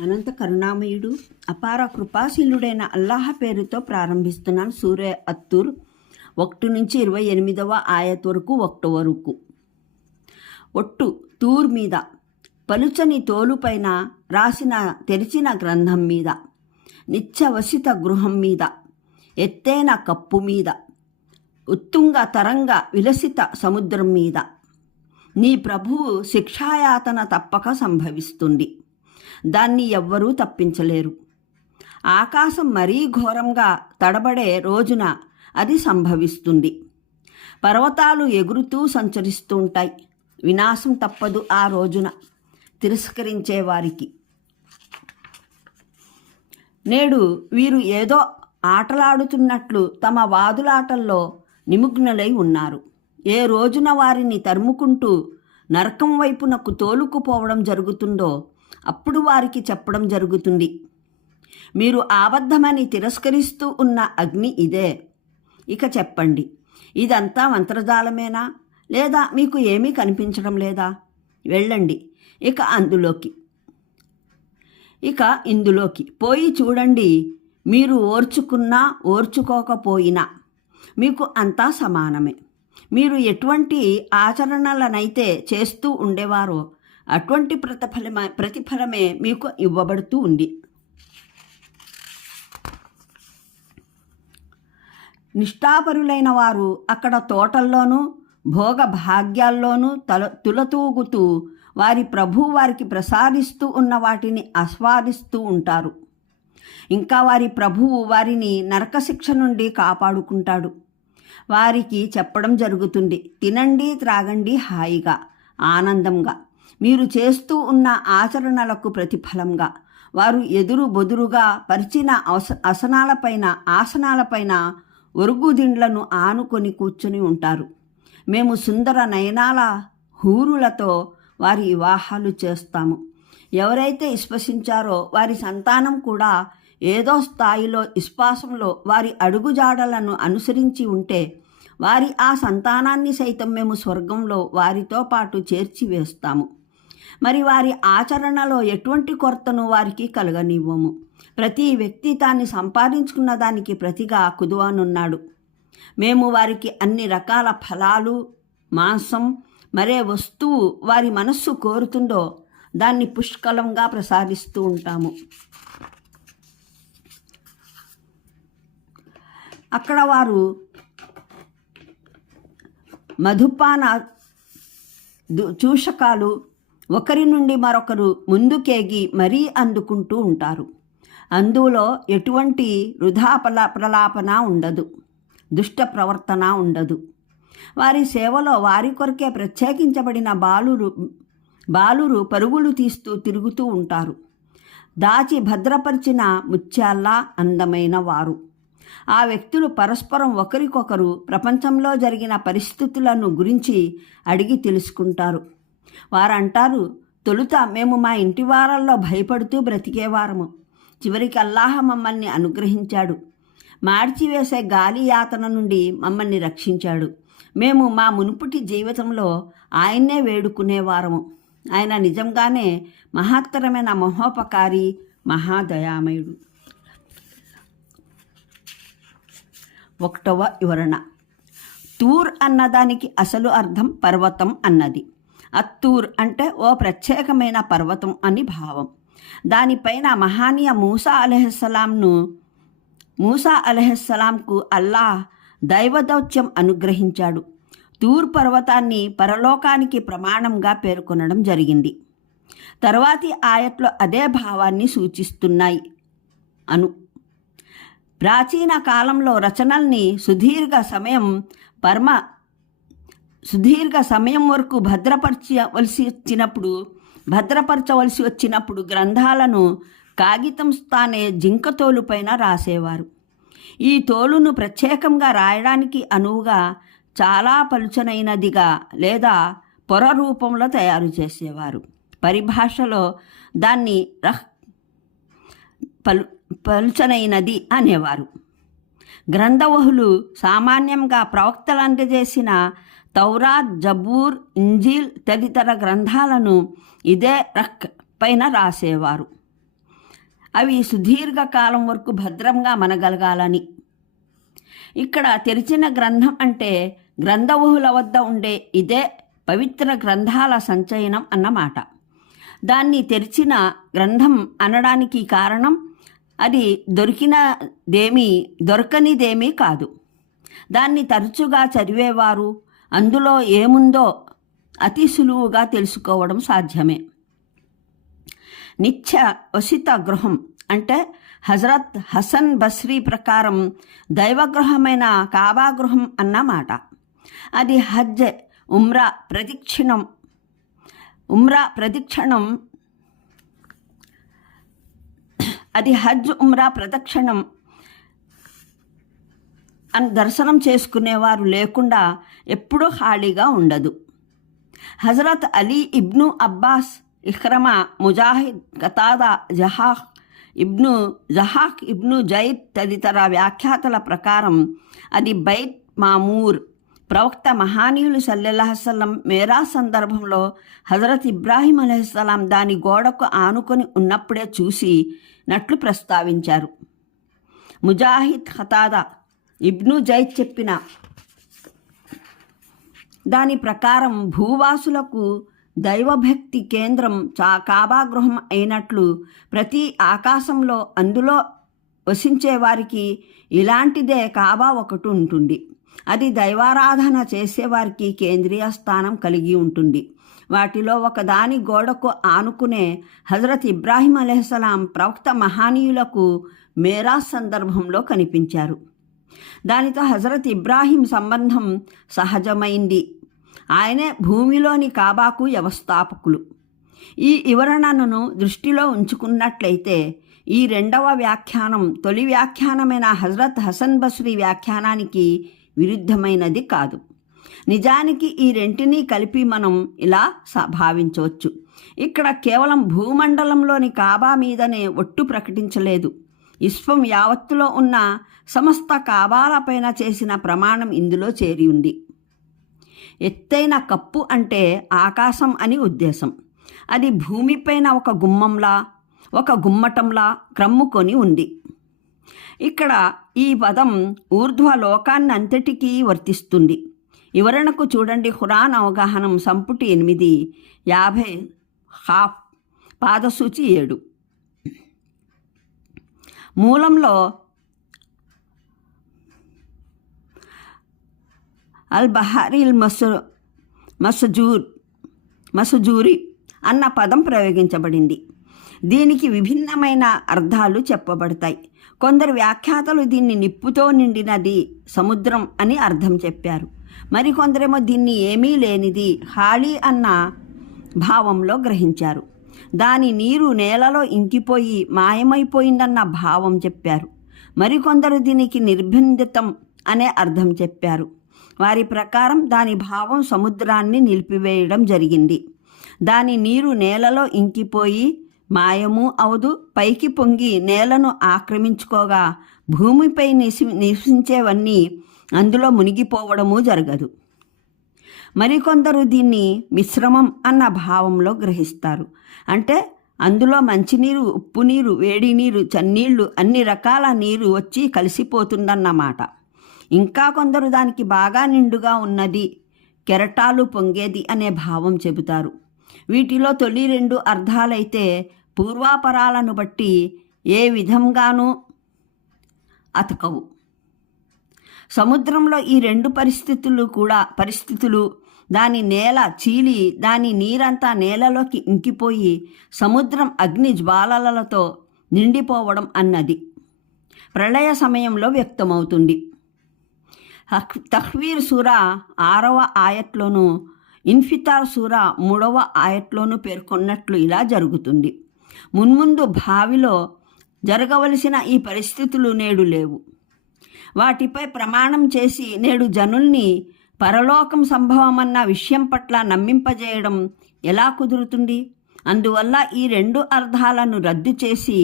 అనంత కరుణామయుడు అపార కృపాశీలుడైన అల్లాహ పేరుతో ప్రారంభిస్తున్నాను సూర్య అత్తూర్ ఒకటి నుంచి ఇరవై ఎనిమిదవ ఆయత్ వరకు ఒకటి వరకు. ఒట్టు తూర్ మీద పలుచని తోలుపైన రాసిన తెరిచిన గ్రంథం మీద నిత్యవసిత గృహం మీద ఎత్తైన కప్పు మీద ఉత్తుంగ తరంగ విలసిత సముద్రం మీద. నీ ప్రభువు శిక్షాయాతన తప్పక సంభవిస్తుంది. దాన్ని ఎవ్వరూ తప్పించలేరు. ఆకాశం మరీ ఘోరంగా తడబడే రోజున అది సంభవిస్తుంది. పర్వతాలు ఎగురుతూ సంచరిస్తూ ఉంటాయి. వినాశం తప్పదు ఆ రోజున తిరస్కరించే వారికి. నేడు వీరు ఏదో ఆటలాడుతున్నట్లు తమ వాదులాటల్లో నిమగ్నులై ఉన్నారు. ఏ రోజున వారిని తరుముకుంటూ నరకం వైపునకు తోలుకుపోవడం జరుగుతుందో అప్పుడు వారికి చెప్పడం జరుగుతుంది. మీరు ఆబద్ధమని తిరస్కరిస్తూ ఉన్న అగ్ని ఇదే. ఇక చెప్పండి ఇదంతా మంత్రజాలమేనా లేదా మీకు ఏమీ కనిపించడం లేదా? వెళ్ళండి ఇక అందులోకి. ఇక ఇందులోకి. పోయి చూడండి మీరు ఓర్చుకున్నా ఓర్చుకోకపోయినా మీకు అంతా సమానమే. మీరు ఎటువంటి ఆచరణలనైతే చేస్తూ ఉండేవారో అటువంటి ప్రతిఫలమే ప్రతిఫలమే మీకు ఇవ్వబడుతూ ఉంది. నిష్ఠాపరులైన వారు అక్కడ తోటల్లోనూ భోగ భాగ్యాల్లోనూ తల తులతూగుతూ వారి ప్రభు వారికి ప్రసాదిస్తూ ఉన్న వాటిని ఆస్వాదిస్తూ ఉంటారు. ఇంకా వారి ప్రభువు వారిని నరకశిక్ష నుండి కాపాడుకుంటాడు. వారికి చెప్పడం జరుగుతుంది తినండి త్రాగండి హాయిగా ఆనందంగా. మీరు చేస్తూ ఉన్న ఆచరణలకు ప్రతిఫలంగా. వారు ఎదురు బొదురుగా పరిచిన అస అసనాలపైన ఆసనాలపైన ఒరుగుదిండ్లను ఆనుకొని కూర్చుని ఉంటారు. మేము సుందర నయనాల హూరులతో వారి వివాహాలు చేస్తాము. ఎవరైతే విశ్వసించారో వారి సంతానం కూడా ఏదో స్థాయిలో విశ్వాసంలో వారి అడుగుజాడలను అనుసరించి ఉంటే వారి ఆ సంతానాన్ని సైతం మేము స్వర్గంలో వారితో పాటు చేర్చి వేస్తాము మరి వారి ఆచరణలో ఎటువంటి కొరతను వారికి కలగనివ్వము. ప్రతి వ్యక్తి తాన్ని సంపాదించుకున్న దానికి ప్రతిగా కుదువనున్నాడు. మేము వారికి అన్ని రకాల ఫలాలు మాంసం మరే వస్తువు వారి మనస్సు కోరుతుందో దాన్ని పుష్కలంగా ప్రసాదిస్తూ ఉంటాము. అక్కడ వారు మధుపాన దు- చూషకాలు ఒకరి నుండి మరొకరు ముందుకేగి మరీ అందుకుంటూ ఉంటారు. అందులో ఎటువంటి వృధా ప్రలా ప్రలాపన ఉండదు. దుష్ట ప్రవర్తన ఉండదు. వారి సేవలో వారి కొరకే ప్రత్యేకించబడిన బాలురు బాలురు పరుగులు తీస్తూ తిరుగుతూ ఉంటారు. దాచి భద్రపరిచిన ముత్యాల్లా అందమైన వారు. ఆ వ్యక్తులు పరస్పరం ఒకరికొకరు ప్రపంచంలో జరిగిన పరిస్థితులను గురించి అడిగి తెలుసుకుంటారు. వారంటారు తొలుత మేము మా ఇంటి వారల్లో భయపడుతూ బ్రతికేవారము. చివరికి అల్లాహ మమ్మల్ని అనుగ్రహించాడు. మార్చివేసే గాలి యాతన నుండి మమ్మల్ని రక్షించాడు. మేము మా మునుపుటి జీవితంలో ఆయన్నే వేడుకునేవారము. ఆయన నిజంగానే మహత్తరమైన మహోపకారి మహాదయామయుడు. ఒకటవ వివరణ. తూర్ అన్నదానికి అసలు అర్థం పర్వతం అన్నది. అత్తూర్ అంటే ఓ ప్రత్యేకమైన పర్వతం అని భావం. దానిపైన మహానీయ మూసా అలెహస్సలాంను మూసా అలెహస్సలాంకు అల్లాహ్ దైవదౌత్యం అనుగ్రహించాడు. తూర్ పర్వతాన్ని పరలోకానికి ప్రమాణంగా పేర్కొనడం జరిగింది. తర్వాతి ఆయట్లో అదే భావాన్ని సూచిస్తున్నాయి అను. ప్రాచీన కాలంలో రచనల్ని సుదీర్ఘ సమయం పర్మ సుదీర్ఘ సమయం వరకు భద్రపరచవలసి వచ్చినప్పుడు భద్రపరచవలసి వచ్చినప్పుడు గ్రంథాలను కాగితం స్థానే జింక తోలుపైన రాసేవారు. ఈ తోలును ప్రత్యేకంగా రాయడానికి అనువుగా చాలా పలుచనైనదిగా లేదా పొర రూపంలో తయారు చేసేవారు. పరిభాషలో దాన్ని రహ్ పలు పలుచనైనది అనేవారు. గ్రంథవహులు సామాన్యంగా ప్రవక్తలు అందజేసిన తౌరాత్ జబూర్ ఇంజీల్ తదితర గ్రంథాలను ఇదే రక్ పైన రాసేవారు. అవి సుదీర్ఘకాలం వరకు భద్రంగా మనగలగాలని. ఇక్కడ తెరిచిన గ్రంథం అంటే గ్రంథవహుల వద్ద ఉండే ఇదే పవిత్ర గ్రంథాల సంచయనం అన్నమాట. దాన్ని తెరిచిన గ్రంథం అనడానికి కారణం అది దొరికినదేమీ దొరకనిదేమీ కాదు. దాన్ని తరచుగా చదివేవారు అందులో ఏముందో అతి సులువుగా తెలుసుకోవడం సాధ్యమే. నిత్య వసిత గృహం అంటే హజరత్ హసన్ బస్రీ ప్రకారం దైవగృహమైన కాబాగృహం అన్నమాట. అది హజ్ ఉమ్రా ప్రదక్షిణం. ఉమ్రా ప్రదక్షిణం అది హజ్ ఉమ్రా ప్రదక్షిణం. దర్శనం చేసుకునేవారు లేకుండా ఎప్పుడూ ఖాళీగా ఉండదు. హజరత్ అలీ ఇబ్ను అబ్బాస్ ఇహ్రమ ముజాహిద్ గతాదా జహాహ్ ఇబ్ను జహాక్ ఇబ్ను జైద్ తదితర వ్యాఖ్యాతల ప్రకారం అది బైట్ మామూర్ ప్రవక్త మహానీయులు సల్లెల్లాహసల్లం మేరా సందర్భంలో హజరత్ ఇబ్రాహీం అలహిస్సలాం దాని గోడకు ఆనుకొని ఉన్నప్పుడే చూసి నట్లు ప్రస్తావించారు. ముజాహిద్ ఖతాదా ఇబ్ను జైద్ చెప్పిన దాని ప్రకారం భూవాసులకు దైవభక్తి కేంద్రం చా కాబాగృహం అయినట్లు ప్రతి ఆకాశంలో అందులో వసించే వారికి ఇలాంటిదే కాబా ఒకటి ఉంటుంది. అది దైవారాధన చేసేవారికి కేంద్రీయ స్థానం కలిగి ఉంటుంది. వాటిలో ఒకదాని గోడకు ఆనుకునే హజరత్ ఇబ్రాహీం అలెహసలాం ప్రవక్త మహానీయులకు మేరా సందర్భంలో కనిపించారు. దానితో హజరత్ ఇబ్రాహీం సంబంధం సహజమైంది. ఆయనే భూమిలోని కాబాకు వ్యవస్థాపకులు. ఈ వివరణను దృష్టిలో ఉంచుకున్నట్లయితే ఈ రెండవ వ్యాఖ్యానం తొలి వ్యాఖ్యానమైన హజరత్ హసన్ బస్రీ వ్యాఖ్యానానికి విరుద్ధమైనది కాదు. నిజానికి ఈ రెంటినీ కలిపి మనం ఇలా స- భావించవచ్చు ఇక్కడ కేవలం భూమండలంలోని కాబా మీదనే ఒట్టు ప్రకటించలేదు. విశ్వం యావత్తులో ఉన్న సమస్త కాబాలపైన చేసిన ప్రమాణం ఇందులో చేరి ఉంది. ఎత్తైన కప్పు అంటే ఆకాశం అని ఉద్దేశం. అది భూమిపైన ఒక గుమ్మంలా ఒక గుమ్మటంలా క్రమ్ముకొని ఉంది. ఇక్కడ ఈ పదం ఊర్ధ్వ లోకాన్నంతటికీ వర్తిస్తుంది. వివరణకు చూడండి. హురాన్ అవగాహనం సంపుటి ఎనిమిది యాభై హాఫ్ పాదసూచి ఏడు. మూలంలో అల్ బహారిల్ మసు మసజూర్ మసజూరి అన్న పదం ప్రయోగించబడింది. దీనికి విభిన్నమైన అర్థాలు చెప్పబడతాయి. కొందరు వ్యాఖ్యాతలు దీన్ని నిప్పుతో నిండినది సముద్రం అని అర్థం చెప్పారు. మరికొందరేమో దీన్ని ఏమీ లేనిది ఖాళీ అన్న భావంలో గ్రహించారు. దాని నీరు నేలలో ఇంకిపోయి మాయమైపోయిందన్న భావం చెప్పారు. మరికొందరు దీనికి నిర్బంధితం అనే అర్థం చెప్పారు. వారి ప్రకారం దాని భావం సముద్రాన్ని నిలిపివేయడం జరిగింది. దాని నీరు నేలలో ఇంకిపోయి మాయము అవదు పైకి పొంగి నేలను ఆక్రమించుకోగా భూమిపై నిసి నివసించేవన్నీ అందులో మునిగిపోవడము జరగదు. మరికొందరు దీన్ని మిశ్రమం అన్న భావంలో గ్రహిస్తారు. అంటే అందులో మంచినీరు ఉప్పు నీరు వేడి నీరు చన్నీళ్ళు అన్ని రకాల నీరు వచ్చి కలిసిపోతుందన్నమాట. ఇంకా కొందరు దానికి బాగా నిండుగా ఉన్నది కెరటాలు పొంగేది అనే భావం చెబుతారు. వీటిలో తొలి రెండు అర్థాలైతే పూర్వాపరాలను బట్టి ఏ విధంగానూ అతకవు. సముద్రంలో ఈ రెండు పరిస్థితులు కూడా పరిస్థితులు దాని నేల చీలి దాని నీరంతా నేలలోకి ఇంకిపోయి సముద్రం అగ్ని జ్వాలలతో నిండిపోవడం అన్నది. ప్రళయ సమయంలో వ్యక్తమవుతుంది. తహ్వీర్ సూర ఆరవ ఆయట్లోనూ ఇన్ఫితార్ సూర మూడవ ఆయట్లోనూ పేర్కొన్నట్లు ఇలా జరుగుతుంది. మున్ముందు భావిలో జరగవలసిన ఈ పరిస్థితులు నేడు లేవు. వాటిపై ప్రమాణం చేసి నేడు జనుల్ని పరలోకం సంభవమన్న విషయం పట్ల నమ్మింపజేయడం ఎలా కుదురుతుంది? అందువల్ల ఈ రెండు అర్థాలను రద్దు చేసి